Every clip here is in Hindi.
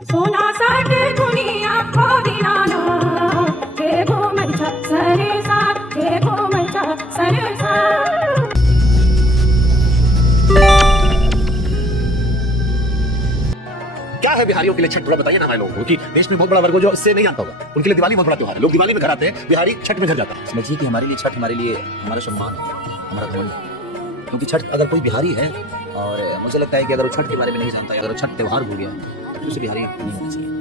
सोना साठ दुनिया को दिलाना हे घोमचा सरे सा हे घोमचा सरे सा। क्या है बिहारियों के लिए छठ? थोड़ा बताइए ना हमारे लोगों को कि देश में बहुत बड़ा वर्ग हो जो इससे नहीं जानता होगा, उनके लिए दिवाली बहुत बड़ा त्योहार है। लोग दिवाली में घर आते हैं, बिहारी छठ में घर जाता है। समझिए कि हमारे लिए छठ हमारे लिए हमारा सम्मान है, हमारा घमंड है। क्योंकि छठ अगर कोई बिहारी है, और मुझे लगता है कि अगर वो छठ के बारे में नहीं जानता है, अगर छठ त्योहार भूल गया तो उसे बिहारी नहीं होना चाहिए।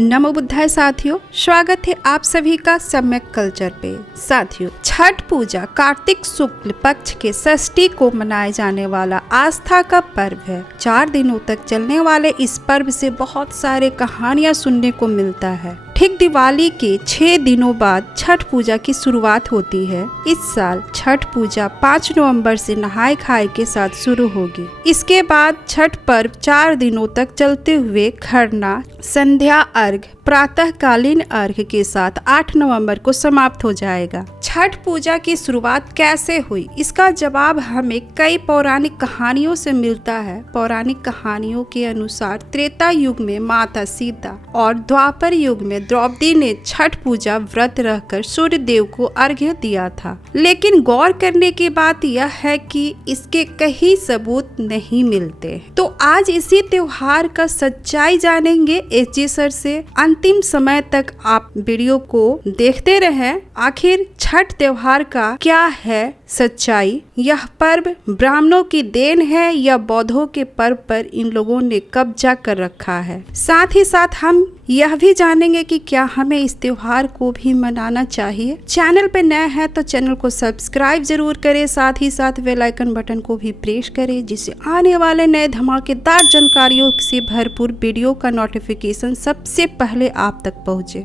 नमो बुद्धाय साथियों, स्वागत है आप सभी का सम्यक कल्चर पे। साथियों, छठ पूजा कार्तिक शुक्ल पक्ष के षष्ठी को मनाए जाने वाला आस्था का पर्व है। 4 दिनों तक चलने वाले इस पर्व से बहुत सारे कहानियां सुनने को मिलता है। ठीक दिवाली के 6 दिनों बाद छठ पूजा की शुरुआत होती है। इस साल छठ पूजा 5 नवंबर से नहाय खाए के साथ शुरू होगी। इसके बाद छठ पर्व 4 दिनों तक चलते हुए खरना, संध्या अर्घ, प्रातःकालीन अर्घ के साथ 8 नवंबर को समाप्त हो जाएगा। छठ पूजा की शुरुआत कैसे हुई, इसका जवाब हमें कई पौराणिक कहानियों से मिलता है। पौराणिक कहानियों के अनुसार त्रेता युग में माता सीता और द्वापर युग में द्रौपदी ने छठ पूजा व्रत रहकर सूर्य देव को अर्घ्य दिया था। लेकिन गौर करने की बात यह है कि इसके कई सबूत नहीं मिलते। तो आज इसी त्योहार का सच्चाई जानेंगे एसजी सर से। अंतिम समय तक आप वीडियो को देखते रहें। आखिर छठ त्योहार का क्या है सच्चाई? यह पर्व ब्राह्मणों की देन है या बौद्धों के पर्व पर इन लोगों ने कब्जा कर रखा है? साथ ही साथ हम यह भी जानेंगे कि क्या हमें इस त्योहार को भी मनाना चाहिए। चैनल पे नए हैं तो चैनल को सब्सक्राइब जरूर करें, साथ ही साथ बेल आइकन बटन को भी प्रेस करें, जिससे आने वाले नए धमाकेदार जानकारियों से भरपूर वीडियो का नोटिफिकेशन सबसे पहले आप तक पहुंचे।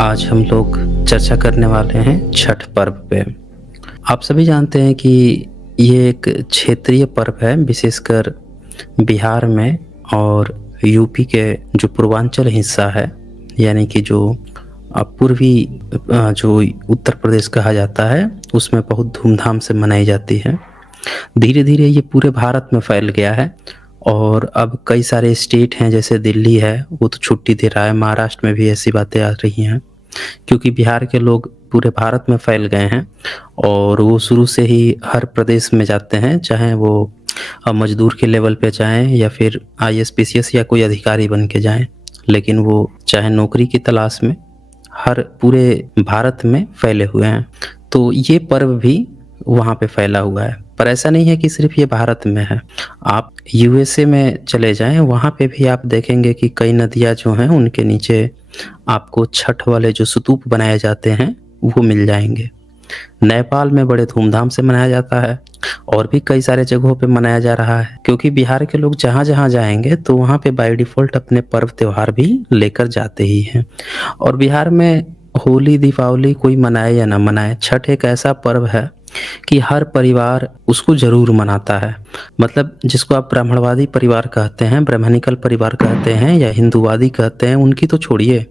आज हम लोग चर्चा करने वाले हैं छठ पर्व पे। आप सभी जानते हैं कि ये एक क्षेत्रीय पर्व है, विशेषकर बिहार में और यूपी के जो पूर्वांचल हिस्सा है, यानी कि जो पूर्वी जो उत्तर प्रदेश कहा जाता है, उसमें बहुत धूमधाम से मनाई जाती है। धीरे धीरे ये पूरे भारत में फैल गया है और अब कई सारे स्टेट हैं, जैसे दिल्ली है वो तो छुट्टी दे रहा है। महाराष्ट्र में भी ऐसी बातें आ रही हैं, क्योंकि बिहार के लोग पूरे भारत में फैल गए हैं और वो शुरू से ही हर प्रदेश में जाते हैं, चाहे वो मजदूर के लेवल पे जाएं या फिर IAS PCS या कोई अधिकारी बन के जाएं, लेकिन वो चाहे नौकरी की तलाश में हर पूरे भारत में फैले हुए हैं। तो ये पर्व भी वहाँ पे फैला हुआ है। पर ऐसा नहीं है कि सिर्फ ये भारत में है। आप USA में चले जाएं, वहाँ पे भी आप देखेंगे कि कई नदियाँ जो हैं उनके नीचे आपको छठ वाले जो स्तूप बनाए जाते हैं वो मिल जाएंगे। नेपाल में बड़े धूमधाम से मनाया जाता है और भी कई सारे जगहों पे मनाया जा रहा है, क्योंकि बिहार के लोग जहाँ जहाँ जाएंगे तो वहाँ पे बाय डिफ़ॉल्ट अपने पर्व त्योहार भी लेकर जाते ही हैं। और बिहार में होली दीपावली कोई मनाए या ना मनाए, छठ एक ऐसा पर्व है कि हर परिवार उसको जरूर मनाता है। मतलब जिसको आप ब्राह्मणवादी परिवार कहते हैं, ब्राह्मणिकल परिवार कहते हैं या हिंदूवादी कहते हैं, उनकी तो छोड़िए,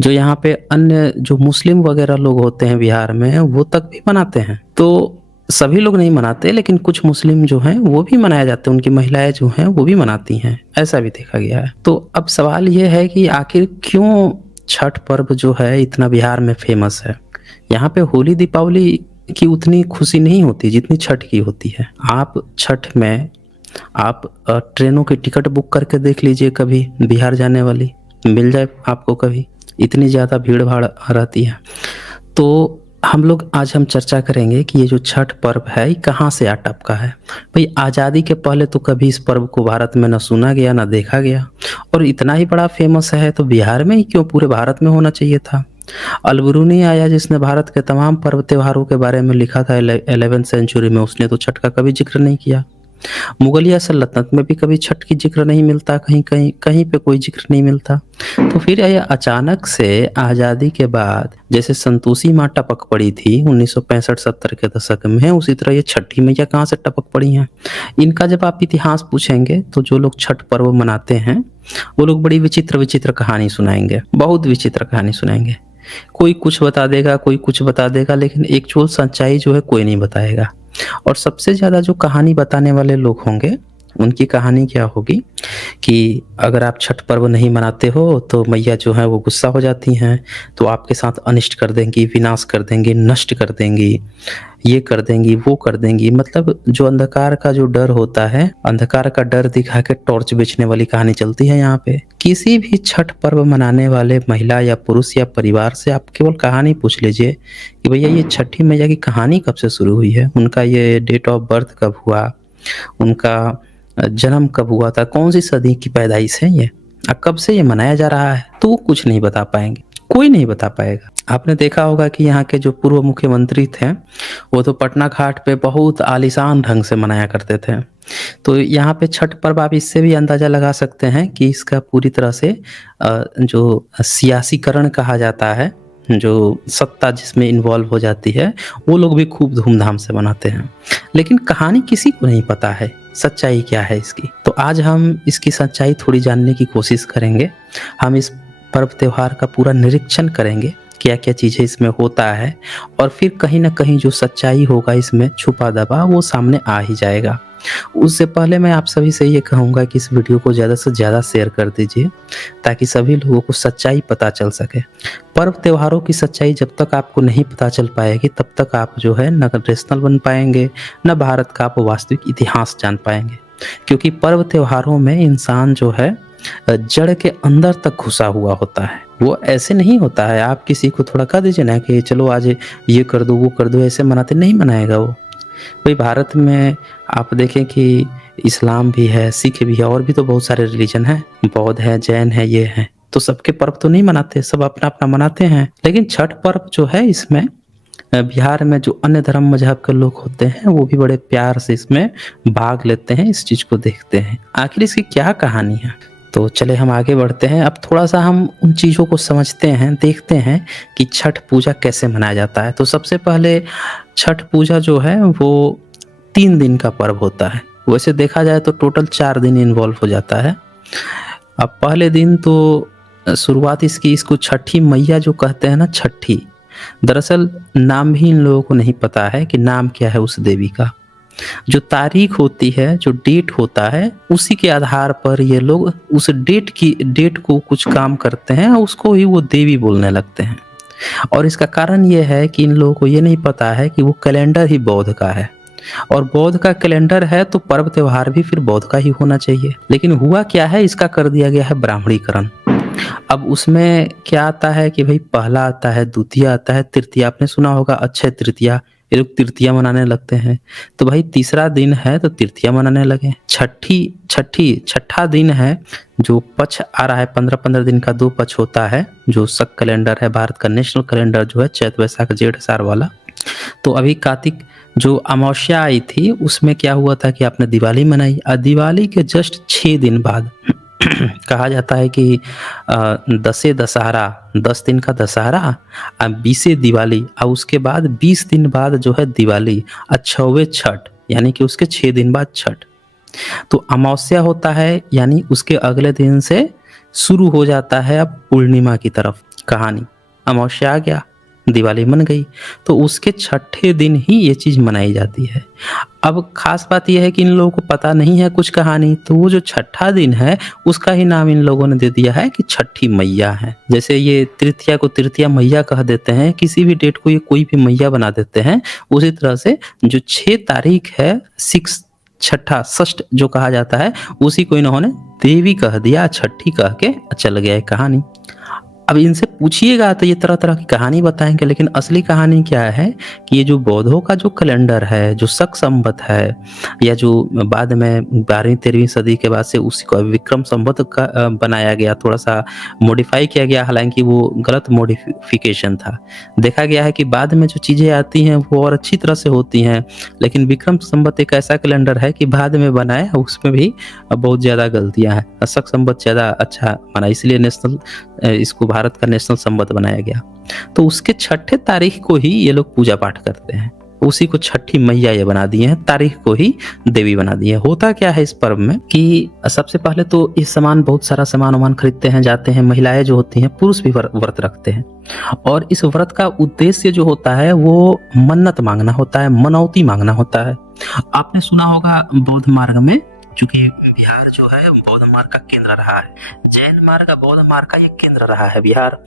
जो यहाँ पे अन्य जो मुस्लिम वगैरह लोग होते हैं बिहार में, वो तक भी मनाते हैं। तो सभी लोग नहीं मनाते, लेकिन कुछ मुस्लिम जो हैं वो भी मनाए जाते हैं, उनकी महिलाएं जो हैं वो भी मनाती हैं, ऐसा भी देखा गया है। तो अब सवाल ये है कि आखिर क्यों छठ पर्व जो है इतना बिहार में फेमस है? यहाँ पे होली दीपावली की उतनी खुशी नहीं होती जितनी छठ की होती है। आप छठ में आप ट्रेनों की टिकट बुक करके देख लीजिए, कभी बिहार जाने वाली मिल जाए आपको, कभी इतनी ज़्यादा भीड़ भाड़ रहती है। तो हम लोग आज हम चर्चा करेंगे कि ये जो छठ पर्व है ये कहाँ से आ टपका है। भाई, आज़ादी के पहले तो कभी इस पर्व को भारत में न सुना गया न देखा गया, और इतना ही बड़ा फेमस है तो बिहार में ही क्यों, पूरे भारत में होना चाहिए था। अलबरूनी आया जिसने भारत के तमाम पर्व त्योहारों के बारे में लिखा था 11वीं सेंचुरी में, उसने तो छठ का कभी जिक्र नहीं किया। मुगलिया सल्तनत में भी कभी छठ की जिक्र नहीं मिलता, कहीं पे कोई जिक्र नहीं मिलता। तो फिर यह अचानक से आज़ादी के बाद जैसे संतोषी माँ टपक पड़ी थी 1965-70 के दशक में, उसी तरह ये छठी मैया कहाँ से टपक पड़ी हैं। इनका जब आप इतिहास पूछेंगे तो जो लोग छठ पर्व मनाते हैं वो लोग बड़ी विचित्र विचित्र कहानी सुनाएंगे, बहुत विचित्र कहानी सुनाएंगे। कोई कुछ बता देगा, कोई कुछ बता देगा, लेकिन एक्चुअल सच्चाई जो है कोई नहीं बताएगा। और सबसे ज्यादा जो कहानी बताने वाले लोग होंगे उनकी कहानी क्या होगी कि अगर आप छठ पर्व नहीं मनाते हो तो मैया जो है वो गुस्सा हो जाती हैं, तो आपके साथ अनिष्ट कर देंगी, विनाश कर देंगी, नष्ट कर देंगी, ये कर देंगी, वो कर देंगी। मतलब जो अंधकार का जो डर होता है, अंधकार का डर दिखा के टॉर्च बेचने वाली कहानी चलती है यहाँ पे। किसी भी छठ पर्व मनाने वाले महिला या पुरुष या परिवार से आप केवल कहानी पूछ लीजिए कि भैया ये छठी मैया की कहानी कब से शुरू हुई है, उनका ये डेट ऑफ बर्थ कब हुआ, उनका जन्म कब हुआ था, कौन सी सदी की पैदाइश है ये, कब से ये मनाया जा रहा है, तो वो कुछ नहीं बता पाएंगे, कोई नहीं बता पाएगा। आपने देखा होगा कि यहाँ के जो पूर्व मुख्यमंत्री थे वो तो पटना घाट पे बहुत आलीशान ढंग से मनाया करते थे। तो यहाँ पे छठ पर्व आप इससे भी अंदाजा लगा सकते हैं कि इसका पूरी तरह से जो सियासीकरण कहा जाता है, जो सत्ता जिसमें इन्वॉल्व हो जाती है, वो लोग भी खूब धूमधाम से मनाते हैं। लेकिन कहानी किसी को नहीं पता है, सच्चाई क्या है इसकी। तो आज हम इसकी सच्चाई थोड़ी जानने की कोशिश करेंगे। हम इस पर्व त्योहार का पूरा निरीक्षण करेंगे, क्या क्या चीज़ें इसमें होता है, और फिर कहीं ना कहीं जो सच्चाई होगा इसमें छुपा दबा वो सामने आ ही जाएगा। उससे पहले मैं आप सभी से ये कहूँगा कि इस वीडियो को ज़्यादा से ज़्यादा शेयर कर दीजिए ताकि सभी लोगों को सच्चाई पता चल सके। पर्व त्योहारों की सच्चाई जब तक आपको नहीं पता चल पाएगी तब तक आप जो है न रेशनल बन पाएंगे, न भारत का आप वास्तविक इतिहास जान पाएंगे। क्योंकि पर्व त्योहारों में इंसान जो है जड़ के अंदर तक घुसा हुआ होता है। वो ऐसे नहीं होता है आप किसी को थोड़ा कह दीजिए ना कि चलो आज ये कर दो वो कर दो, ऐसे मनाते नहीं मनाएगा वो। भाई भारत में आप देखें कि इस्लाम भी है, सिख भी है, और भी तो बहुत सारे रिलीजन हैं, बौद्ध है, जैन है, ये है, तो सबके पर्व तो नहीं मनाते, सब अपना अपना मनाते हैं। लेकिन छठ पर्व जो है इसमें बिहार में जो अन्य धर्म मजहब के लोग होते हैं वो भी बड़े प्यार से इसमें भाग लेते हैं, इस चीज को देखते हैं। आखिर इसकी क्या कहानी है, तो चले हम आगे बढ़ते हैं। अब थोड़ा सा हम उन चीज़ों को समझते हैं, देखते हैं कि छठ पूजा कैसे मनाया जाता है। तो सबसे पहले छठ पूजा जो है वो 3 दिन का पर्व होता है। वैसे देखा जाए तो टोटल 4 दिन इन्वॉल्व हो जाता है। अब पहले दिन तो शुरुआत इसको छठी मैया जो कहते हैं ना, छठी, दरअसल नाम भी इन लोगों को नहीं पता है कि नाम क्या है उस देवी का। जो तारीख होती है, जो डेट होता है, उसी के आधार पर ये लोग उस डेट को कुछ काम करते हैं और उसको ही वो देवी बोलने लगते हैं। और इसका कारण ये है कि इन लोगों को ये नहीं पता है कि वो कैलेंडर ही बौद्ध का है, और बौद्ध का कैलेंडर है तो पर्व त्योहार भी फिर बौद्ध का ही होना चाहिए। लेकिन हुआ क्या है, इसका कर दिया गया है ब्राह्मणीकरण। अब उसमें क्या आता है कि भाई पहला आता है, द्वितीय आता है, तृतीया। आपने सुना होगा अक्षय तृतीया, ये लोग तृतीया मनाने लगते हैं। तो भाई तीसरा दिन है तो तृतीया मनाने लगे। छठा दिन है जो पक्ष आ रहा है, 15-15 दिन का 2 पक्ष होता है, जो शक कैलेंडर है, भारत का नेशनल कैलेंडर जो है चैत वैशाख जेठ अषाढ़ वाला। तो अभी कार्तिक जो अमावस्या आई थी उसमें क्या हुआ था कि आपने दिवाली मनाई, और दिवाली के जस्ट 6 दिन बाद कहा जाता है कि 10 दशहरा, 10 दिन का दशहरा, 20 दिवाली, और उसके बाद 20 दिन बाद जो है दिवाली, 6वें छठ, यानी कि उसके 6 दिन बाद छठ। तो अमावस्या होता है, यानी उसके अगले दिन से शुरू हो जाता है अब पूर्णिमा की तरफ कहानी। अमावस्या आ गया, दिवाली मन गई, तो उसके छठे दिन ही ये चीज़ मनाई जाती है। अब खास बात यह है कि इन लोगों को पता नहीं है कुछ कहानी, तो वो जो छठा दिन है उसका ही नाम इन लोगों ने दे दिया है कि छठी मैया है। जैसे ये तृतीया को तृतीया मैया कह देते हैं, किसी भी डेट को ये कोई भी मैया बना देते हैं, उसी तरह से जो 6 तारीख है, 6 छठा षष्ठ जो कहा जाता है, उसी को इन्होंने देवी कह दिया, छठी कह के चल गया है कहानी। अब इनसे पूछिएगा तो ये तरह तरह की कहानी बताएंगे, लेकिन असली कहानी क्या है कि ये जो बौद्धों का जो कैलेंडर है, जो शक संवत है, या जो बाद में 12वीं-13वीं सदी के बाद से उसी को विक्रम संवत का बनाया गया, थोड़ा सा मॉडिफाई किया गया, हालांकि वो गलत मॉडिफिकेशन था। देखा गया है कि बाद में जो चीज़ें आती हैं वो और अच्छी तरह से होती हैं, लेकिन विक्रम संवत एक ऐसा कैलेंडर है कि बाद में बनाया, उसमें भी बहुत ज़्यादा गलतियाँ हैं। शक संवत ज़्यादा अच्छा बना, इसलिए नेशनल इसको भारत का नेशनल संवत बनाया गया। तो उसके छठे तारीख को ही ये लोग पूजा पाठ करते हैं, उसी को छठी मैया ये बना दिए हैं, तारीख को ही देवी बना दिए हैं। होता क्या है इस पर्व में कि सबसे पहले तो इस सामान, बहुत सारा सामान खरीदते हैं, जाते हैं, महिलाएं जो होती हैं, पुरुष भी व्रत रखते हैं, और इस व्रत का उद्देश्य जो होता है वो मन्नत मांगना होता है, मनौती मांगना होता है। आपने सुना होगा बौद्ध मार्ग में चूंकि बिहार जो है बौद्ध मार्ग का केंद्र रहा है, जैन मार्ग का बौद्ध मार्ग का ये केंद्र रहा है बिहार।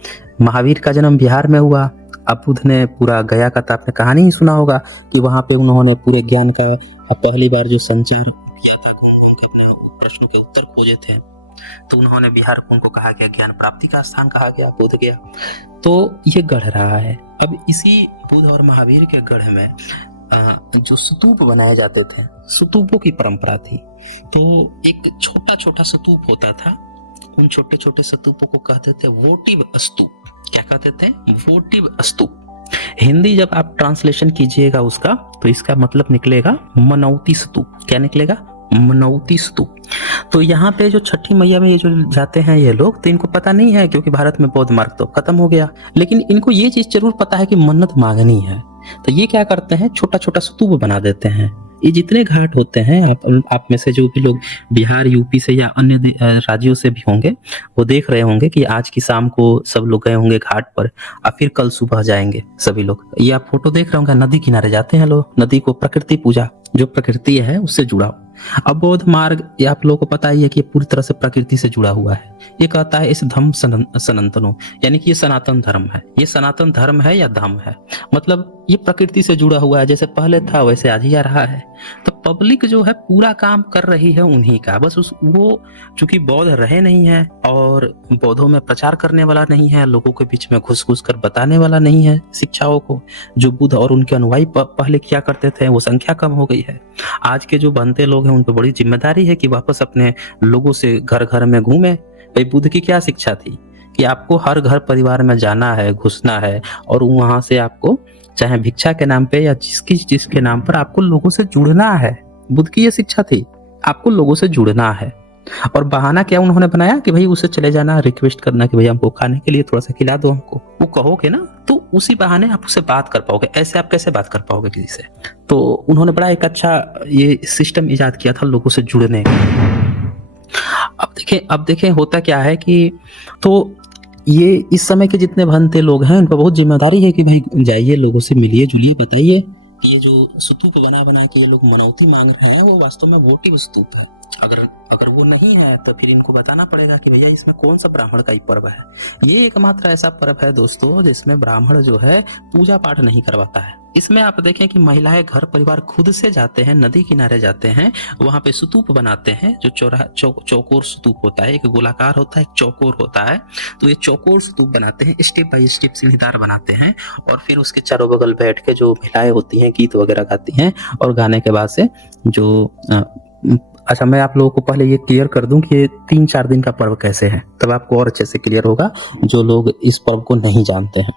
महावीर का जन्म बिहार में हुआ। अब बुद्ध ने पूरा गया का तो आपने कहानी ही सुना होगा कि वहां पे उन्होंने पूरे ज्ञान का पहली बार जो संचार किया था, उनके अपने प्रश्नों के उत्तर खोजे थे, तो उन्होंने बिहार को उनको कहा गया ज्ञान प्राप्ति का स्थान कहा गया, बोध गया। तो ये गढ़ रहा है। अब इसी बुद्ध और महावीर के गढ़ में जो स्तूप बनाए जाते थे, स्तूपों की परंपरा थी। तो एक छोटा छोटा स्तूप होता था, उन छोटे छोटे स्तूपों को कहते थे वोटिव स्तूप। क्या कहते थे? वोटिव स्तूप। हिंदी जब आप ट्रांसलेशन कीजिएगा उसका, तो इसका मतलब निकलेगा मनौती स्तूप। क्या निकलेगा? मनौती स्तूप। तो यहाँ पे जो छठी मैया में ये जो जाते हैं ये लोग, तो इनको पता नहीं है क्योंकि भारत में बौद्ध मार्ग तो खत्म हो गया, लेकिन इनको ये चीज जरूर पता है कि मन्नत मांगनी है। तो ये क्या करते हैं, छोटा छोटा स्तूप बना देते हैं। ये जितने घाट होते हैं, आप में से जो भी लोग बिहार, यूपी से या अन्य राज्यों से भी होंगे, वो देख रहे होंगे कि आज की शाम को सब लोग गए होंगे घाट पर और फिर कल सुबह जाएंगे सभी लोग। ये आप फोटो देख रहे होंगे, नदी किनारे जाते हैं लोग, नदी को प्रकृति पूजा, जो प्रकृति है उससे जुड़ा। अब बौद्ध मार्ग ये आप लोगों को पता ही है कि ये पूरी तरह से प्रकृति से जुड़ा हुआ है। ये कहता है इस धम्म सनातनो, यानी कि ये सनातन धर्म है। ये सनातन धर्म है या धम्म है, मतलब ये प्रकृति से जुड़ा हुआ है। जैसे पहले था वैसे आज ही आ रहा है। तो पब्लिक जो है पूरा काम कर रही है उन्हीं का, बस वो चूंकि बौद्ध रहे नहीं है और बौद्धों में प्रचार करने वाला नहीं है, लोगों के बीच में घुस घुस कर बताने वाला नहीं है शिक्षाओं को, जो बुद्ध और उनके अनुयायी पहले किया करते थे, वो संख्या कम हो गई है। आज के जो बनते लोग हैं उन पर बड़ी जिम्मेदारी है कि वापस अपने लोगों से घर घर में घूमे। भाई बुद्ध की क्या शिक्षा थी कि आपको हर घर परिवार में जाना है, घुसना है, और वहां से आपको चाहे भिक्षा के नाम पे या जिसके नाम पर आपको लोगों से जुड़ना है। बुद्ध की ये शिक्षा थी, आपको लोगों से जुड़ना है। और बहाना क्या उन्होंने बनाया कि भाई उसे चले जाना, रिक्वेस्ट करना कि भाई हमको खाने के लिए थोड़ा सा खिला दो हमको। वो कहोगे ना तो उसी बहाने आप उससे बात कर पाओगे, ऐसे आप कैसे बात कर पाओगे किसी से। तो उन्होंने बड़ा एक अच्छा ये सिस्टम इजाद किया था लोगों से जुड़ने का। अब देखें होता क्या है कि तो ये इस समय के जितने भंते लोग हैं उन पर बहुत जिम्मेदारी है कि भाई जाइए, लोगों से मिलिए जुलिए, बताइए कि ये जो स्तूप बना के ये लोग मनौती मांग रहे हैं वो वास्तव में वोटिव स्तूप है। अगर वो नहीं है तो फिर इनको बताना पड़ेगा कि भैया इसमें कौन सा ब्राह्मण का ही पर्व है। ये एकमात्र ऐसा पर्व है दोस्तों जिसमें ब्राह्मण जो है पूजा पाठ नहीं करवाता है। इसमें आप देखें कि महिलाएं घर परिवार खुद से जाते हैं, नदी किनारे जाते हैं, वहां पे स्तूप बनाते हैं जो चौकोर स्तूप होता है, एक गोलाकार होता है, एक चौकोर होता है। तो ये चौकोर स्तूप बनाते हैं, स्टेप बाय स्टेप सीढ़ीदार बनाते हैं, और फिर उसके चारों बगल बैठ के जो महिलाएं होती हैं गीत वगैरह गाती हैं, और गाने के बाद से जो अच्छा मैं आप लोगों को पहले ये क्लियर कर दूं कि ये 3-4 दिन का पर्व कैसे है, तब आपको और अच्छे से क्लियर होगा जो लोग इस पर्व को नहीं जानते हैं।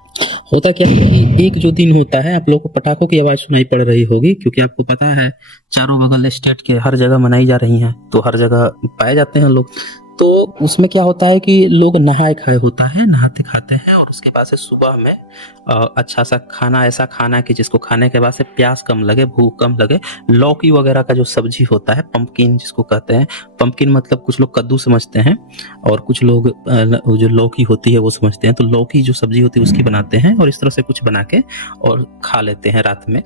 होता क्या है कि एक जो दिन होता है, आप लोगों को पटाखों की आवाज सुनाई पड़ रही होगी क्योंकि आपको पता है चारों बगल स्टेट के हर जगह मनाई जा रही हैं, तो हर जगह पाए जाते हैं लोग। तो उसमें क्या होता है कि लोग नहाए खाए होता है, नहाते खाते हैं, और उसके बाद से सुबह में अच्छा सा खाना, ऐसा खाना कि जिसको खाने के बाद से प्यास कम लगे, भूख कम लगे। लौकी वगैरह का जो सब्जी होता है, पंपकिन जिसको कहते हैं, पंपकिन मतलब कुछ लोग कद्दू समझते हैं और कुछ लोग जो लौकी होती है वो समझते हैं। तो लौकी जो सब्जी होती है उसकी बनाते हैं, और इस तरह से कुछ बना के और खा लेते हैं रात में,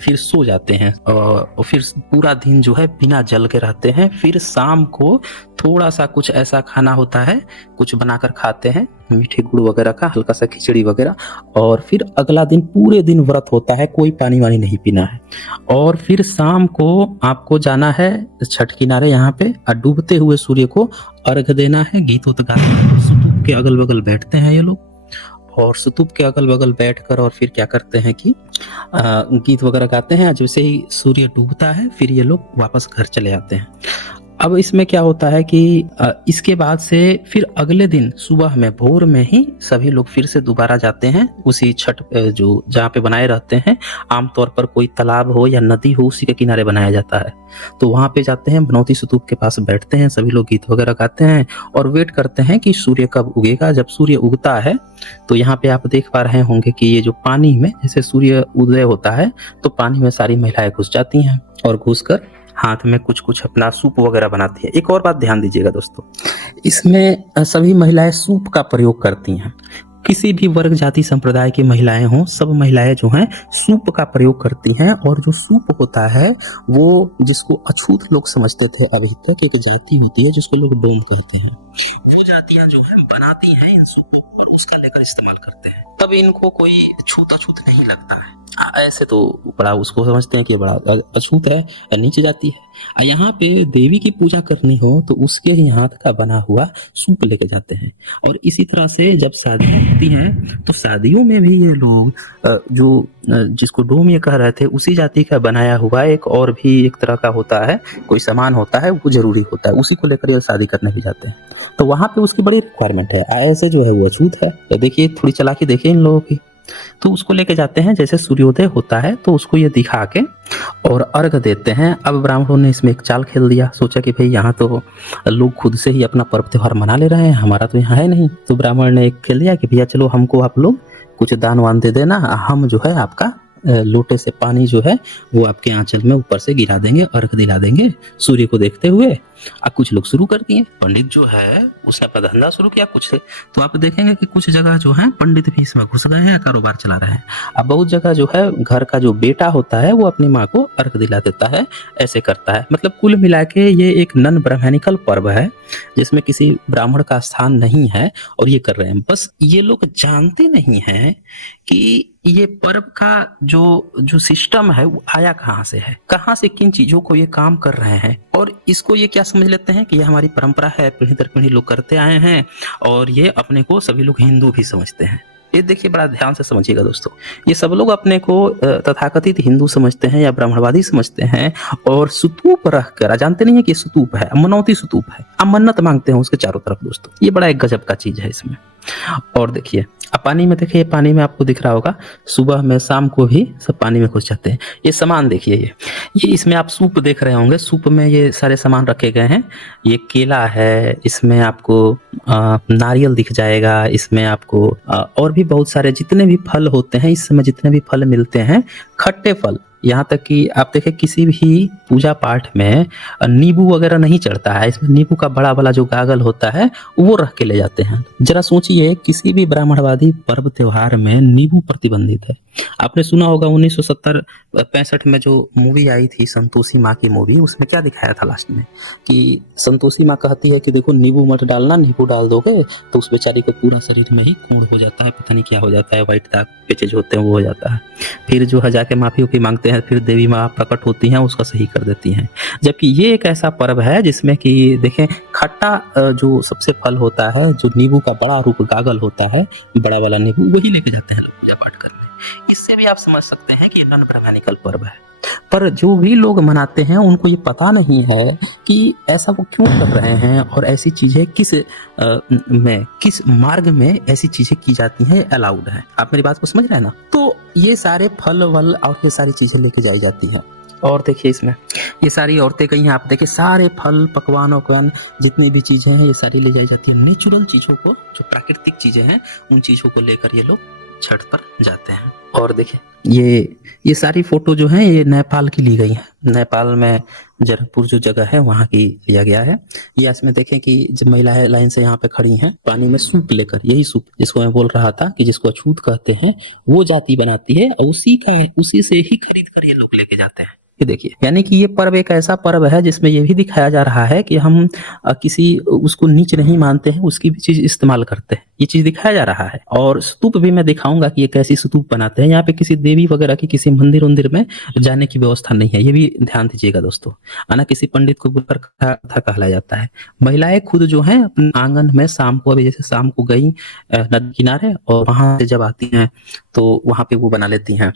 फिर सो जाते हैं, और फिर पूरा दिन जो है बिना जल के रहते हैं। फिर शाम को थोड़ा सा कुछ ऐसा खाना होता है, कुछ बनाकर खाते हैं, मीठे गुड़ वगैरह का, हल्का सा खिचड़ी वगैरह, और फिर अगला दिन पूरे दिन व्रत होता है, कोई पानी वानी नहीं पीना है। और फिर शाम को आपको जाना है छठ किनारे यहाँ पे, और डूबते हुए सूर्य को अर्घ देना है, गीत उत गाते हैं। स्तूप के अगल बगल बैठते हैं ये लोग, और स्तूप के अगल बगल बैठकर और फिर क्या करते हैं कि गीत वगैरह गाते हैं। जैसे ही सूर्य डूबता है फिर ये लोग वापस घर चले जाते हैं। अब इसमें क्या होता है कि इसके बाद से फिर अगले दिन सुबह में भोर में ही सभी लोग फिर से दोबारा जाते हैं उसी छठ जो जहाँ पे बनाए रहते हैं। आमतौर पर कोई तालाब हो या नदी हो उसी के किनारे बनाया जाता है, तो वहां पे जाते हैं, बनौती स्तूप के पास बैठते हैं, सभी लोग गीत वगैरह गाते हैं और वेट करते हैं कि सूर्य कब उगेगा। जब सूर्य उगता है तो यहाँ पे आप देख पा रहे होंगे कि ये जो पानी में जैसे सूर्य उदय होता है तो पानी में सारी महिलाएं घुस जाती हैं और घुसकर हाथ में कुछ कुछ अपना सूप वगैरह बनाती है। एक और बात ध्यान दीजिएगा दोस्तों, इसमें सभी महिलाएं सूप का प्रयोग करती हैं। किसी भी वर्ग जाति संप्रदाय की महिलाएं हों, सब महिलाएं जो हैं सूप का प्रयोग करती हैं। और जो सूप होता है वो जिसको अछूत लोग समझते थे अभी तक, एक जाति होती है जिसको लोग डोम कहते हैं, वो जातियां जो है बनाती हैं इन सूपों और उसका लेकर इस्तेमाल करते हैं। तब इनको कोई छूत अछूत नहीं लगता है। ऐसे तो बड़ा उसको समझते हैं कि बड़ा अछूत है, नीचे जाती है। यहाँ पे देवी की पूजा करनी हो तो उसके ही हाथ का बना हुआ सूप लेके जाते हैं। और इसी तरह से जब शादियाँ होती हैं तो शादियों में भी ये लोग जिसको डोम ये कह रहे थे, उसी जाति का बनाया हुआ एक और भी एक तरह का होता है, कोई सामान होता है, वो जरूरी होता है, उसी को लेकर ये शादी करने भी जाते हैं। तो वहाँ पे उसकी बड़ी रिक्वायरमेंट है। ऐसे जो है वो अछूत है। देखिए थोड़ी चालाकी देखिए इन लोगों की। तो उसको लेके जाते हैं, जैसे सूर्योदय होता है तो उसको ये दिखा के और अर्घ देते हैं। अब ब्राह्मणों ने इसमें एक चाल खेल दिया, सोचा कि भाई यहाँ तो लोग खुद से ही अपना पर्व त्योहार मना ले रहे हैं, हमारा तो यहाँ है नहीं। तो ब्राह्मण ने एक खेल दिया कि भैया चलो हमको आप लोग कुछ दान वान दे देना, हम जो है आपका लोटे से पानी जो है वो आपके आंचल में ऊपर से गिरा देंगे, अर्घ दिला देंगे सूर्य को देखते हुए। अब कुछ लोग शुरू कर दिए, पंडित जो है उसने अपना धंधा शुरू किया कुछ से। तो आप देखेंगे कि कुछ जगह जो है पंडित भी इसमें घुस गए हैं, कारोबार चला रहे हैं। अब बहुत जगह जो है घर का जो बेटा होता है वो अपनी माँ को अर्घ दिला देता है, ऐसे करता है। मतलब कुल मिला के ये एक नन ब्राह्मणिकल पर्व है जिसमें किसी ब्राह्मण का स्थान नहीं है और ये कर रहे हैं। बस ये लोग जानते नहीं हैं कि ये पर्व का जो सिस्टम है वो आया कहाँ से है, कहाँ से किन चीजों को ये काम कर रहे हैं। और इसको ये क्या समझ लेते हैं कि ये हमारी परंपरा है, पीढ़ी दर पीढ़ी लोग करते आए हैं और ये अपने को सभी लोग हिंदू भी समझते हैं। ये देखिए बड़ा ध्यान से समझिएगा दोस्तों, ये सब लोग अपने को तथाकथित हिंदू समझते हैं या ब्राह्मणवादी समझते हैं और स्तूप रख कर जानते नहीं है कि स्तूप है, मनौती स्तूप है, अब मन्नत मांगते हैं उसके चारों तरफ दोस्तों। ये बड़ा एक गजब का चीज है इसमें। और देखिए अब पानी में, देखिए पानी में आपको दिख रहा होगा सुबह में शाम को भी सब पानी में घुस जाते हैं। ये सामान देखिए, ये इसमें आप सूप देख रहे होंगे, सूप में ये सारे सामान रखे गए हैं। ये केला है, इसमें आपको नारियल दिख जाएगा, इसमें आपको और भी बहुत सारे जितने भी फल होते हैं, इस समय जितने भी फल मिलते हैं, खट्टे फल, यहाँ तक कि आप देखें किसी भी पूजा पाठ में नींबू वगैरह नहीं चढ़ता है, इसमें नींबू का बड़ा वाला जो गागल होता है वो रख के ले जाते हैं। जरा सोचिए किसी भी ब्राह्मणवादी पर्व त्योहार में नींबू प्रतिबंधित है। आपने सुना होगा 1970-65 में जो मूवी आई थी संतोषी माँ की मूवी, उसमें क्या दिखाया था लास्ट में कि संतोषी माँ कहती है कि देखो नींबू मत डालना, नींबू डाल दोगे तो उस बेचारी को पूरा शरीर में ही कोढ़ हो जाता है, पता नहीं क्या हो जाता है, व्हाइट दाग पेचेज होते हैं वो हो जाता है। फिर जो है जाके माफी उफी मांगते हैं, फिर देवी माँ प्रकट होती हैं, उसका सही कर देती हैं। जबकि ये एक ऐसा पर्व है जिसमें कि देखें खट्टा जो सबसे फल होता है, जो नींबू का बड़ा रूप गागल होता है, बड़ा वाला नींबू, वही लेके जाते हैं लोग पूजा पाठ करने। इससे भी आप समझ सकते हैं कि नन ब्राह्मणिकल पर्व है। पर जो भी लोग मनाते हैं उनको ये पता नहीं है कि ऐसा वो क्यों कर रहे हैं और ऐसी चीजें किस मार्ग में ऐसी चीजें की जाती हैं, अलाउड है। आप मेरी बात को समझ रहे हैं ना? तो ये सारे फल वल और ये सारी चीजें लेके जाई जाती हैं। और देखिए इसमें ये सारी औरतें गई हैं, आप देखिए सारे फल पकवान वकवान जितनी भी चीजें हैं ये सारी ले जाई जाती है। नेचुरल चीजों को, जो प्राकृतिक चीजें हैं उन चीजों को लेकर ये लोग छठ पर जाते हैं। और देखिए ये सारी फोटो जो है ये नेपाल की ली गई है। नेपाल में जनकपुर जो जगह है वहां की लिया गया है। ये इसमें देखें कि जब महिलाएं लाइन से यहाँ पे खड़ी हैं पानी में सूप लेकर, यही सूप जिसको मैं बोल रहा था कि जिसको अछूत कहते हैं, वो जाति बनाती है और उसी से ही खरीद कर ये लोग लेके जाते हैं। ये देखिए, यानी कि ये पर्व एक ऐसा पर्व है जिसमें ये भी दिखाया जा रहा है कि हम किसी उसको नीच नहीं मानते हैं, उसकी भी चीज इस्तेमाल करते हैं, ये चीज दिखाया जा रहा है। और स्तूप भी मैं दिखाऊंगा कि ये कैसी स्तूप बनाते हैं। यहाँ पे किसी देवी वगैरह की किसी मंदिर उंदिर में जाने की व्यवस्था नहीं है, ये भी ध्यान दीजिएगा दोस्तों। आना किसी पंडित को बुलाकर कथा कहलाया जाता है। महिलाएं खुद जो है अपने आंगन में शाम को, अभी जैसे शाम को गई नदी किनारे और वहां से जब आती हैं तो वहां पे वो बना लेती हैं,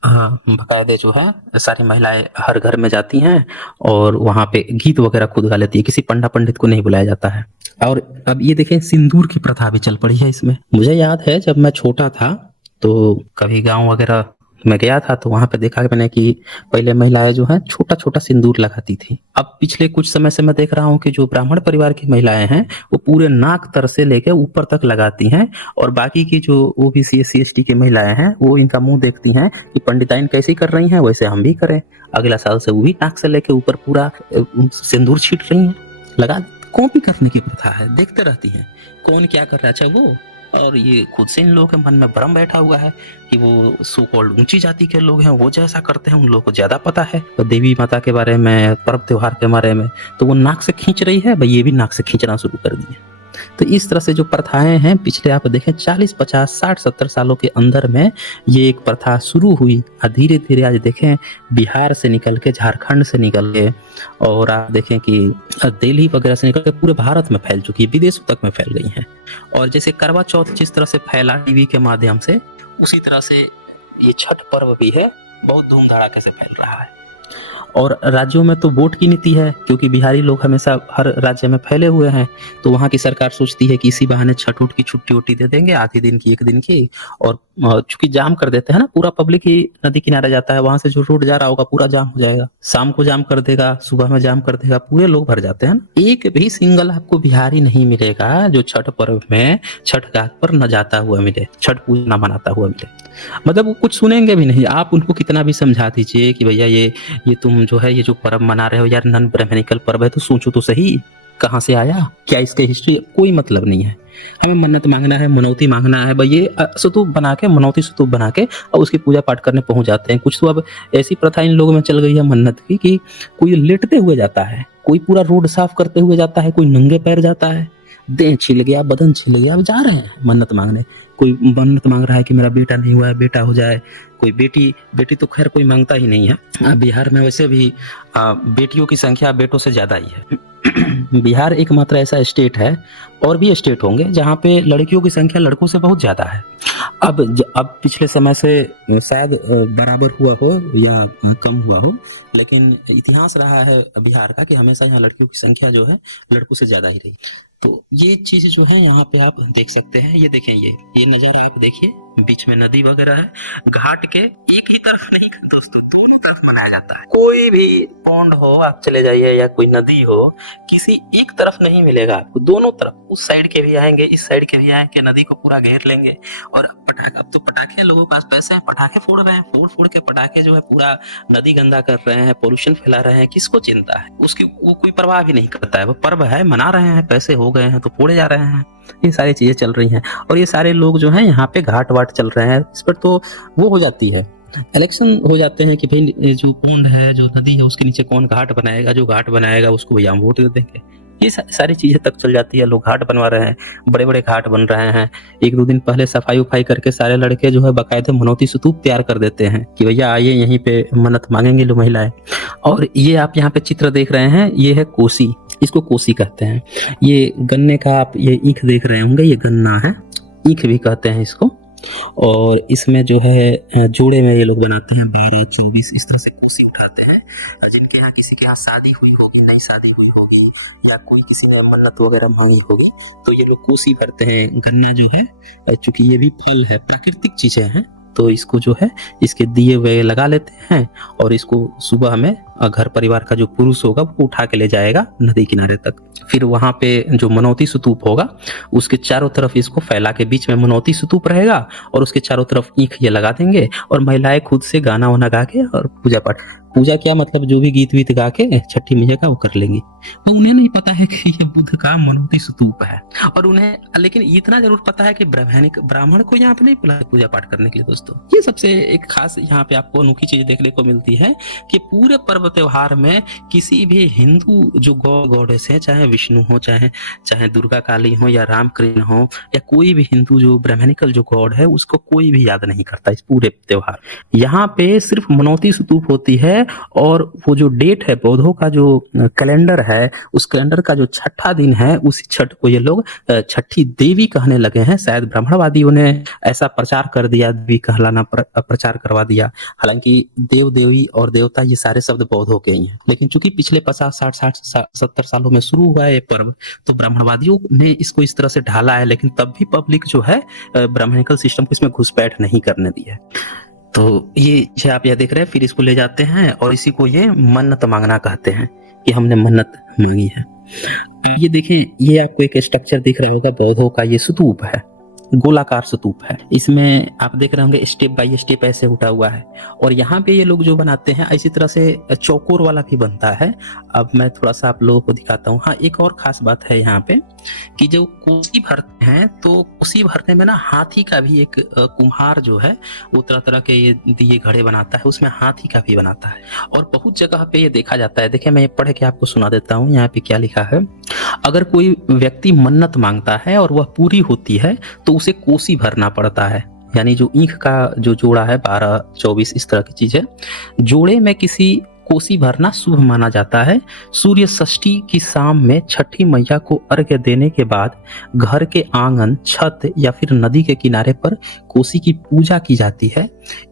बकायदे जो है सारी महिलाएं हर घर में जाती हैं और वहां पे गीत वगैरह खुद गा लेती है, किसी पंडित को नहीं बुलाया जाता है। और अब ये देखें सिंदूर की प्रथा भी चल पड़ी है इसमें। मुझे याद है जब मैं छोटा था तो कभी गांव वगैरह मैं गया था तो वहां पे देखा मैंने कि पहले महिलाएं जो हैं छोटा छोटा सिंदूर लगाती थी। अब पिछले कुछ समय से मैं देख रहा हूँ कि जो ब्राह्मण परिवार की महिलाएं हैं वो पूरे नाक तर से लेके ऊपर तक लगाती हैं और बाकी की जो ओबीसी SC ST की महिलाएं हैं वो इनका मुंह देखती हैं कि पंडिताइन कैसी कर रही हैं वैसे हम भी करें। अगला साल से वो भी नाक से लेके ऊपर पूरा सिंदूर छीट रही हैं, लगा कॉपी करने की प्रथा है, देखते रहती हैं कौन क्या कर रहा है। अच्छा वो और ये खुद से इन लोगों के मन में भ्रम बैठा हुआ है कि वो सो कॉल्ड ऊंची जाति के लोग हैं, वो जैसा करते हैं उन लोगों को ज्यादा पता है तो देवी माता के बारे में, पर्व त्योहार के बारे में, तो वो नाक से खींच रही है भाई, ये भी नाक से खींचना शुरू कर दिए। तो इस तरह से जो प्रथाएं हैं पिछले आप देखें 40, 50, 60, 70 सालों के अंदर में ये एक प्रथा शुरू हुई और धीरे धीरे आज देखें बिहार से निकल के, झारखंड से निकल के, और आप देखें कि दिल्ली वगैरह से निकल के पूरे भारत में फैल चुकी है, विदेशों तक में फैल गई हैं। और जैसे करवा चौथ जिस तरह से फैला टीवी के माध्यम से, उसी तरह से ये छठ पर्व भी है, बहुत धूम धड़ाके से फैल रहा है। और राज्यों में तो वोट की नीति है, क्योंकि बिहारी लोग हमेशा हर राज्य में फैले हुए हैं, तो वहाँ की सरकार सोचती है कि इसी बहाने छठ उठ की छुट्टी उट्टी दे देंगे, आधी दिन की, एक दिन की, और चूंकि जाम कर देते हैं ना, पूरा पब्लिक ही नदी किनारे जाता है, वहां से जो रोड जा रहा होगा पूरा जाम हो जाएगा, शाम को जाम कर देगा, सुबह में जाम कर देगा, पूरे लोग भर जाते हैं ना। एक भी सिंगल आपको बिहारी नहीं मिलेगा जो छठ पर्व में छठ घाट पर न जाता हुआ मिले, छठ पूजा न मनाता हुआ मिले। मतलब वो कुछ सुनेंगे भी नहीं, आप उनको कितना भी समझा दीजिए कि भैया ये तुम जो है ये जो पर्व मना रहे हो यार नॉन ब्राह्मणिकल पर्व है, तो सोचो तो सही कहाँ से आया, क्या इसके हिस्ट्री, कोई मतलब नहीं है। हमें मन्नत मांगना है, मनौती मांगना है भाई, ये स्तूप बना के, मनौती स्तूप बना के और उसकी पूजा पाठ करने पहुंच जाते हैं। कुछ तो अब ऐसी प्रथा इन लोगों में चल गई है मन्नत की कि कोई लेटते हुए जाता है, कोई पूरा रोड साफ करते हुए जाता है, कोई नंगे पैर जाता है, देह छिल गया, बदन छिल गया, अब जा रहे हैं मन्नत मांगने। कोई मन्नत मांग रहा है कि मेरा बेटा नहीं हुआ है, बेटा हो जाए। कोई बेटी तो खैर कोई मांगता ही नहीं है। बिहार में वैसे भी बेटियों की संख्या बेटों से ज्यादा ही है। बिहार एकमात्र ऐसा स्टेट है, और भी स्टेट होंगे जहाँ पे लड़कियों की संख्या लड़कों से बहुत ज्यादा है। अब पिछले समय से शायद बराबर हुआ हो या कम हुआ हो, लेकिन इतिहास रहा है बिहार का कि हमेशा यहाँ लड़कियों की संख्या जो है लड़कों से ज्यादा ही रही। तो ये चीज जो है यहाँ पे आप देख सकते हैं, ये देखिए, ये नजर आप देखिए, बीच में नदी वगैरह है। घाट के एक ही तरफ नहीं दोस्तों, दोनों तरफ मनाया जाता है। कोई भी पौंड हो आप चले जाइए या कोई नदी हो, किसी एक तरफ नहीं मिलेगा आपको, दोनों तरफ, उस साइड के भी आएंगे, इस साइड के भी आएंगे, नदी को पूरा घेर लेंगे। और पटाखे, अब तो पटाखे लोगों के पास पैसे हैं, पटाखे फोड़ रहे हैं, फोड़ के पटाखे जो है पूरा नदी गंदा कर रहे हैं, पोल्यूशन फैला रहे हैं। किसको चिंता है उसकी, वो कोई परवाह भी नहीं करता है। वो पर्व है, मना रहे हैं, पैसे हो गए हैं तो फोड़े जा रहे हैं। ये सारी चीजें चल रही हैं, और ये सारे लोग जो हैं यहाँ पे घाट वाट चल रहे हैं, इस पर तो वो हो जाती है, इलेक्शन हो जाते हैं कि भाई जो पौंड है, जो नदी है, उसके नीचे कौन घाट बनाएगा, जो घाट बनाएगा उसको भैया हम वोट दे देंगे। ये सारी चीजें तक चल जाती है। लोग घाट बनवा रहे हैं, बड़े बड़े घाट बन रहे हैं। 1-2 दिन पहले सफाई उफाई करके सारे लड़के जो है बाकायदे मनौती स्तूप तैयार कर देते हैं कि भैया आइए यहीं पे मन्नत मांगेंगे लोग, महिलाएं। और ये आप यहाँ पे चित्र देख रहे हैं, ये है कोसी, इसको कोसी कहते हैं। ये गन्ने का आप ये ईख देख रहे होंगे, ये गन्ना है, ईख भी कहते हैं इसको। और इसमें जो है जोड़े में ये लोग बनाते हैं 12, 24 इस तरह से कोसी उठाते हैं। जिनके यहाँ किसी के यहाँ शादी हुई होगी, नई शादी हुई होगी, या कोई किसी ने मन्नत वगैरह मांगी होगी, तो ये लोग कोसी भरते हैं। गन्ना जो है, चूंकि ये भी फल है, प्राकृतिक चीजें हैं, तो इसको जो है इसके दिए हुए लगा लेते हैं, और इसको सुबह में घर परिवार का जो पुरुष होगा वो उठा के ले जाएगा नदी किनारे तक। फिर वहां पे जो मनौती स्तूप होगा उसके चारों तरफ इसको फैला के, बीच में मनौती स्तूप रहेगा और उसके चारों तरफ ईख ये लगा देंगे, और महिलाएं खुद से गाना वाना गा के और पूजा पाठ, पूजा क्या मतलब जो भी गीत वीत गा के छठी मैया का वो कर लेंगी। तो उन्हें नहीं पता है कि ये बुद्ध का मनौती स्तूप है, और उन्हें लेकिन इतना जरूर पता है कि ब्राह्मण को यहाँ पे नहीं बुलाया पूजा पाठ करने के लिए। दोस्तों ये सबसे एक खास यहाँ पे आपको अनोखी चीज देखने को मिलती है कि पूरे पर्व त्योहार में किसी भी हिंदू जो गॉडेस है, चाहे विष्णु हो, चाहे दुर्गा काली हो, या राम कृष्ण हो, या कोई भी हिंदू जो ब्राह्मणिकल जो गॉड है, उसको कोई भी याद नहीं करता इस पूरे त्योहार। यहाँ पे सिर्फ मनौती स्तूप होती है, और वो जो डेट है, पौधों का जो कैलेंडर है, उस कैलेंडर का जो छठा दिन है, उसी छठ को ये लोग छठी देवी कहने लगे हैं। शायद ब्राह्मणवादियों ने ऐसा प्रचार कर दिया, देवी कहलाना प्रचार करवा दिया। हालांकि देव देवी और देवता ये सारे शब्द पौधों के ही हैं, लेकिन चूंकि पिछले 50, 60, 70 सालों में शुरू हुआ है ये पर्व, तो ब्राह्मणवादियों ने इसको इस तरह से ढाला है, लेकिन तब भी पब्लिक जो है ब्राह्मणिकल सिस्टम को इसमें घुसपैठ नहीं करने दी है। तो ये आप यह देख रहे हैं, फिर इसको ले जाते हैं और इसी को ये मन्नत मांगना कहते हैं कि हमने मन्नत मांगी है। ये देखिए, ये आपको एक स्ट्रक्चर दिख रहा होगा, पौधों का ये स्तूप है, गोलाकार स्तूप है। इसमें आप देख रहे होंगे स्टेप बाय स्टेप ऐसे उठा हुआ है। और यहाँ पे ये लोग जो बनाते हैं इसी तरह से चौकोर वाला भी बनता है। अब मैं थोड़ा सा आप लोगों को दिखाता हूँ। हाँ, एक और खास बात है यहाँ पे कि जो कोसी भरते हैं तो कोसी भरने में ना हाथी का भी एक कुम्हार जो है वो तरह तरह के ये दिए घड़े बनाता है, उसमें हाथी का भी बनाता है। और बहुत जगह पे ये देखा जाता है। देखिए मैं ये पढ़ के आपको सुना देता हूँ। यहाँ पे क्या लिखा है, अगर कोई व्यक्ति मन्नत मांगता है और वह पूरी होती है तो उसे कोसी भरना पड़ता है। यानी जो ईंख का जो जोड़ा है 12, 24 इस तरह की चीज है, जोड़े में किसी कोसी भरना शुभ माना जाता है। सूर्य षष्ठी की शाम में छठी मैया को अर्घ्य देने के बाद घर के आंगन, छत या फिर नदी के किनारे पर कोसी की पूजा की जाती है।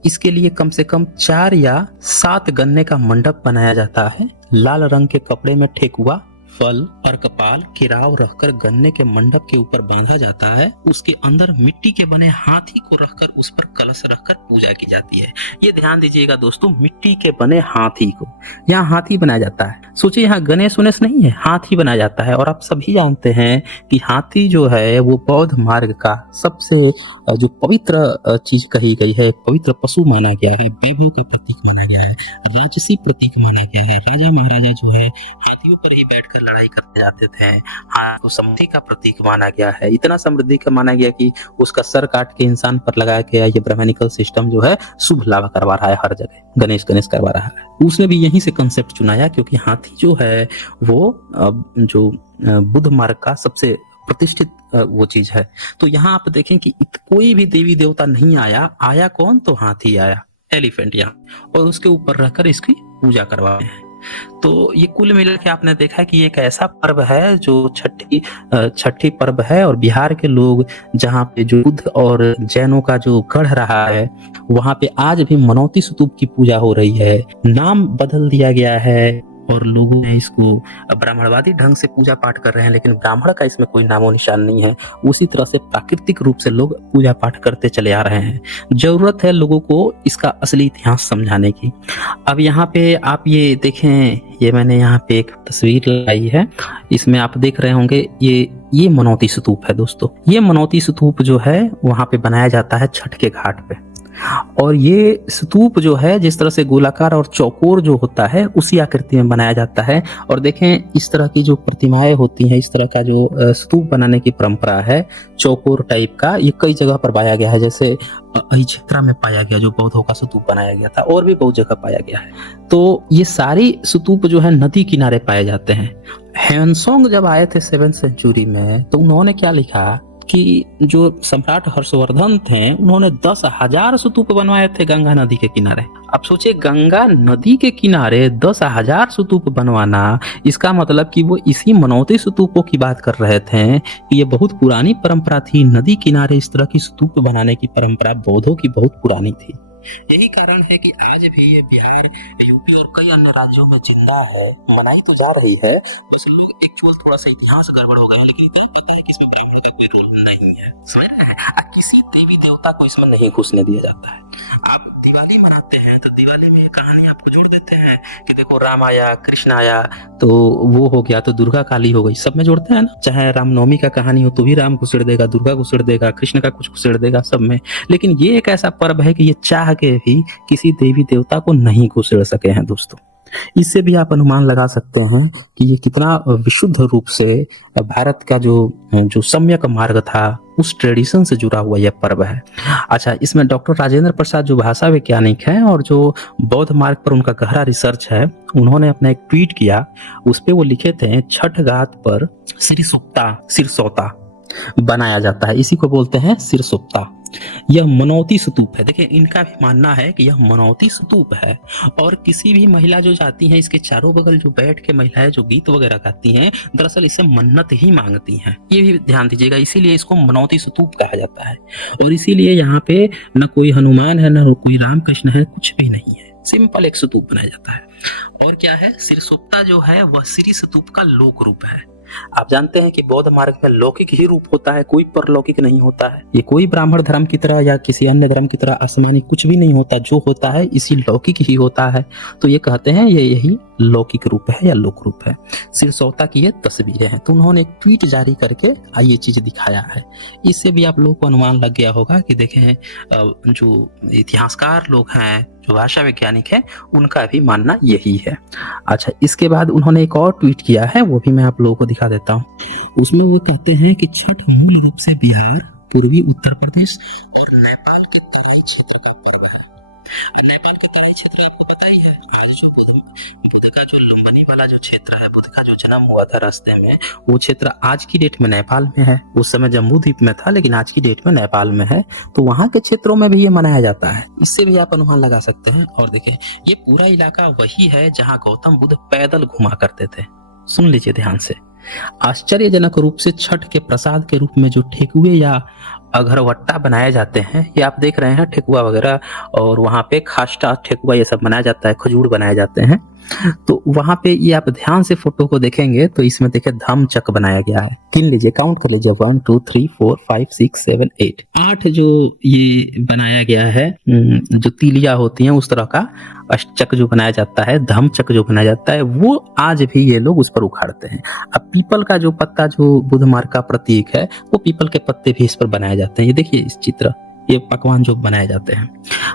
इसके लिए कम से कम 4 या 7 गन्ने का मंडप बनाया जाता है। लाल रंग के कपड़े में ठेकुआ, फल और कपाल केराव रखकर गन्ने के मंडप के ऊपर बांधा जाता है। उसके अंदर मिट्टी के बने हाथी को रखकर उस पर कलश रखकर पूजा की जाती है। ये ध्यान दीजिएगा दोस्तों, मिट्टी के बने हाथी को, यहाँ हाथी बनाया जाता है। सोचिए यहाँ गणेश उनेश नहीं है, हाथी बनाया जाता है। और आप सभी जानते हैं कि हाथी जो है वो बौद्ध मार्ग का सबसे जो पवित्र चीज कही गई है, पवित्र पशु माना गया है, वैभव का प्रतीक माना गया है, राजसी प्रतीक माना गया है। राजा महाराजा जो है हाथियों पर ही बैठकर लड़ाई करते जाते थे। हाथ को समृद्धि का प्रतीक माना गया है। इतना समृद्धि का माना गया कि उसका सर काट के इंसान पर लगाया गया ये ब्राह्मणिकल सिस्टम जो है शुभ लाभ करवा रहा है। हर जगह गणेश गणेश करवा रहा है। उसने भी यहीं से कंसेप्ट चुनाया क्योंकि हाथी जो है वो जो बुद्ध मार्ग का सबसे प्रतिष्ठित वो चीज है। तो यहाँ आप देखें कि कोई भी देवी देवता नहीं आया कौन, तो हाथी आया, एलिफेंट यहाँ, और उसके ऊपर रहकर इसकी पूजा करवाए हैं। तो ये कुल मिला के आपने देखा कि एक ऐसा पर्व है जो छठी पर्व है। और बिहार के लोग जहाँ पे जो बुद्ध और जैनों का जो गढ़ रहा है वहां पे आज भी मनौती स्तूप की पूजा हो रही है। नाम बदल दिया गया है और लोगों ने इसको ब्राह्मणवादी ढंग से पूजा पाठ कर रहे हैं, लेकिन ब्राह्मण का इसमें कोई नामो निशान नहीं है। उसी तरह से प्राकृतिक रूप से लोग पूजा पाठ करते चले आ रहे हैं। जरूरत है लोगों को इसका असली इतिहास समझाने की। अब यहाँ पे आप ये देखें, ये मैंने यहाँ पे एक तस्वीर लगाई है। इसमें आप देख रहे होंगे ये मनौती स्तूप है दोस्तों। ये मनौती स्तूप जो है वहां पे बनाया जाता है छठ के घाट पे। और ये स्तूप जो है जिस तरह से गोलाकार और चौकोर जो होता है उसी आकृति में बनाया जाता है। और देखें इस तरह की जो प्रतिमाएं होती हैं, इस तरह का जो स्तूप बनाने की परंपरा है चौकोर टाइप का, ये कई जगह पर पाया गया है। जैसे अहिछत्रा में पाया गया जो बौद्धों का स्तूप बनाया गया था, और भी बहुत जगह पाया गया है। तो ये सारी स्तूप जो है नदी किनारे पाए जाते हैं। ह्वेनसांग जब आए थे 7वीं सेंचुरी में तो उन्होंने क्या लिखा कि जो सम्राट हर्षवर्धन थे उन्होंने 10,000 स्तूप बनवाए थे गंगा नदी के किनारे। अब सोचिए गंगा नदी के किनारे 10,000 स्तूप बनवाना, इसका मतलब कि वो इसी मनौती स्तूपों की बात कर रहे थे कि ये बहुत पुरानी परंपरा थी। नदी किनारे इस तरह की स्तूप बनाने की परंपरा बौद्धों की बहुत पुरानी थी। यही कारण है कि आज भी ये बिहार, यूपी और कई अन्य राज्यों में जिंदा है, मनाई तो जा रही है। बस लोग एक्चुअल थोड़ा सा इतिहास गड़बड़ हो गया है, लेकिन इतना पता है कि इसमें ब्राह्मण का कोई रोल नहीं है। समझ रहे हैं? किसी देवी देवता को इसमें नहीं घुसने दिया जाता है। आप दिवाली मनाते हैं तो दिवाली में कहानी आपको जोड़ देते हैं कि देखो राम आया, कृष्ण आया, तो वो हो गया, तो दुर्गा काली हो गई, सब में जोड़ते हैं ना। चाहे रामनवमी का कहानी हो तो भी राम घुसेड़ देगा, दुर्गा घुसेड़ देगा, कृष्ण का कुछ घुसेड़ देगा, सब में। लेकिन ये एक ऐसा पर्व है कि ये चाह के भी किसी देवी देवता को नहीं घुसेड़ सके हैं दोस्तों। इससे भी आप अनुमान लगा सकते हैं कि ये कितना विशुद्ध रूप से भारत का जो सम्यक मार्ग था उस ट्रेडिशन से जुड़ा हुआ यह पर्व है। अच्छा, इसमें डॉक्टर राजेंद्र प्रसाद जो भाषा वैज्ञानिक हैं और जो बौद्ध मार्ग पर उनका गहरा रिसर्च है, उन्होंने अपना एक ट्वीट किया, उस पे वो लिखे थे छठ घाट पर सिरसौता बनाया जाता है, इसी को बोलते हैं सिरसौता। यह मनौती स्तूप है। देखिए इनका भी मानना है कि यह मनौती स्तूप है। और किसी भी महिला जो जाती है इसके चारों बगल जो बैठ के महिलाएं जो गीत वगैरह गाती हैं, दरअसल इससे मन्नत ही मांगती हैं। ये भी ध्यान दीजिएगा, इसीलिए इसको मनौती स्तूप कहा जाता है। और इसीलिए यहाँ पे न कोई हनुमान है, न कोई रामकृष्ण है, कुछ भी नहीं है, सिंपल एक स्तूप बनाया जाता है। और क्या है, सिरसौता जो है वह श्री स्तूप का लोक रूप है। आप जानते हैं कि बौद्ध मार्ग में लौकिक ही रूप होता है, कोई परलौकिक नहीं होता है। ये कोई ब्राह्मण धर्म की तरह या किसी अन्य धर्म की तरह आसमानी कुछ भी नहीं होता, जो होता है इसी लौकिक ही होता है। तो ये कहते हैं ये यही लौकिक रूप है या लोक रूप है। सिरसौता की ये तस्वीरें हैं। तो उन्होंने एक ट्वीट जारी करके ये चीज दिखाया है। इससे भी आप लोगों को अनुमान लग गया होगा कि देखें जो इतिहासकार लोग हैं, जो भाषा वैज्ञानिक हैं, उनका भी मानना यही है। अच्छा, इसके बाद उन्होंने एक और ट्वीट किया है, वो भी मैं आप लोगों को दिखा देता हूँ। उसमें वो कहते हैं कि छठ मूल रूप से बिहार, पूर्वी उत्तर प्रदेश और नेपाल के तराई क्षेत्र का पर्व है। नेपाल के तराई क्षेत्र आपको पता ही है, आज जो बुद्ध का जो लुम्बिनी वाला जो क्षेत्र है, बुद्ध का जो जन्म हुआ था रास्ते में, वो क्षेत्र आज की डेट में नेपाल में है। उस समय जम्मू द्वीप में था, लेकिन आज की डेट में नेपाल में है। तो वहाँ के क्षेत्रों में भी ये मनाया जाता है। इससे भी आप अनुमान लगा सकते हैं। और देखें, ये पूरा इलाका वही है जहाँ गौतम बुद्ध पैदल घुमा करते थे। सुन लीजिए ध्यान से। आश्चर्यजनक रूप से छठ के प्रसाद के रूप में जो ठेकुए या अगरवट्टा बनाए जाते हैं, ये आप देख रहे हैं ठेकुआ वगैरह, और वहाँ पे खास्टा ठेकुआ ये सब बनाया जाता है, खजूर बनाए जाते हैं। तो वहाँ पे ये आप ध्यान से फोटो को देखेंगे तो इसमें देखिए धम्मचक्र बनाया गया है। गिन लीजिए, काउंट कर लीजिए, 1 2 3 4 5 6 7 8 8 जो ये बनाया गया है, जो तीलियां होती हैं उस तरह का अष्टचक्र जो बनाया जाता है, धम्मचक्र जो बनाया जाता है, वो आज भी ये लोग उस पर उखाड़ते हैं। अब पीपल का जो पत्ता जो बुद्ध मार्ग का प्रतीक है, वो पीपल के पत्ते भी इस पर बनाए जाते हैं। ये देखिए इस चित्र, ये पकवान जो बनाए जाते हैं,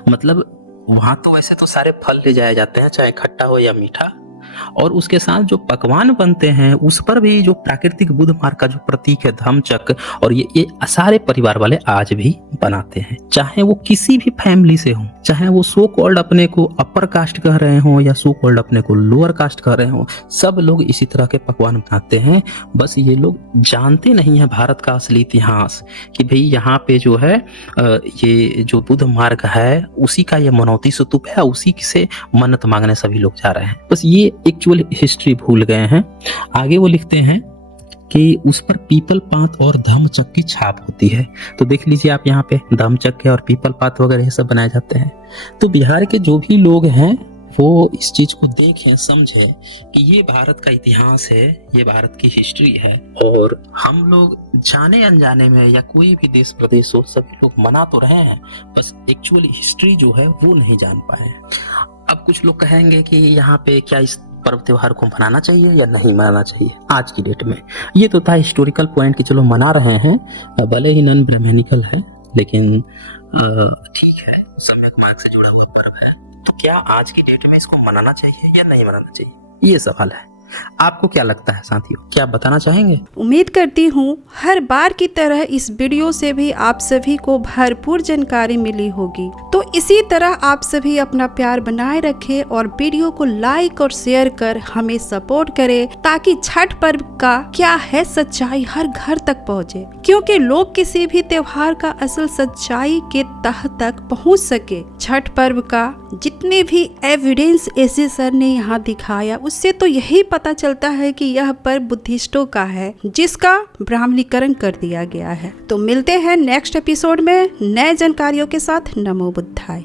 मतलब वहां तो वैसे तो सारे फल ले जाए जाते हैं, चाहे खट्टा हो या मीठा, और उसके साथ जो पकवान बनते हैं उस पर भी जो प्राकृतिक बुद्ध मार्ग का जो प्रतीक है धम्मचक्र, और ये सारे परिवार वाले आज भी बनाते हैं। चाहे वो किसी भी फैमिली से हो, चाहे वो सो कॉल्ड अपने को अपर कास्ट कह रहे हो या सो कॉल्ड अपने को लोअर कास्ट कह रहे हो, सब लोग इसी तरह के पकवान बनाते हैं। बस ये लोग जानते नहीं है भारत का असली इतिहास, कि भाई यहाँ पे जो है ये जो बुद्ध मार्ग है उसी का ये मनौती स्तूप है, उसी से मन्नत मांगने सभी लोग जा रहे हैं। बस ये एक्चुअल हिस्ट्री भूल गए हैं। आगे वो लिखते हैं कि उस पर पीपल पात और धम्मचक्र की छाप होती है। तो देख लीजिए आप, यहाँ पे धम्मचक्र और पीपल पात वगैरह ये सब बनाए जाते हैं। तो बिहार के जो भी लोग हैं वो इस चीज को देखें, समझें कि ये भारत का इतिहास है, ये भारत की हिस्ट्री है, और हम लोग जाने अनजाने में या कोई भी देश प्रदेश हो, सभी लोग मना तो रहे हैं, बस एक्चुअल हिस्ट्री जो है वो नहीं जान पाए हैं। अब कुछ लोग कहेंगे कि यहाँ पे क्या इस पर्व त्योहार को मनाना चाहिए या नहीं मनाना चाहिए आज की डेट में। ये तो था हिस्टोरिकल पॉइंट कि चलो मना रहे हैं, भले ही नॉन ब्राह्मणिकल है, लेकिन ठीक है, सम्यक मार्ग से जुड़ा हुआ पर्व है। तो क्या आज की डेट में इसको मनाना चाहिए या नहीं मनाना चाहिए, ये सवाल है। आपको क्या लगता है साथियों, क्या आप बताना चाहेंगे? उम्मीद करती हूँ हर बार की तरह इस वीडियो से भी आप सभी को भरपूर जानकारी मिली होगी। तो इसी तरह आप सभी अपना प्यार बनाए रखें और वीडियो को लाइक और शेयर कर हमें सपोर्ट करें, ताकि छठ पर्व का क्या है सच्चाई हर घर तक पहुँचे, क्योंकि लोग किसी भी त्योहार का असल सच्चाई के तह तक पहुँच सके। छठ पर्व का जितने भी एविडेंस ऐसे सर ने यहाँ दिखाया, उससे तो यही पता चलता है कि यह पर्व बुद्धिस्टों का है, जिसका ब्राह्मणीकरण कर दिया गया है। तो मिलते हैं नेक्स्ट एपिसोड में नए जानकारियों के साथ। नमो बुद्धाय।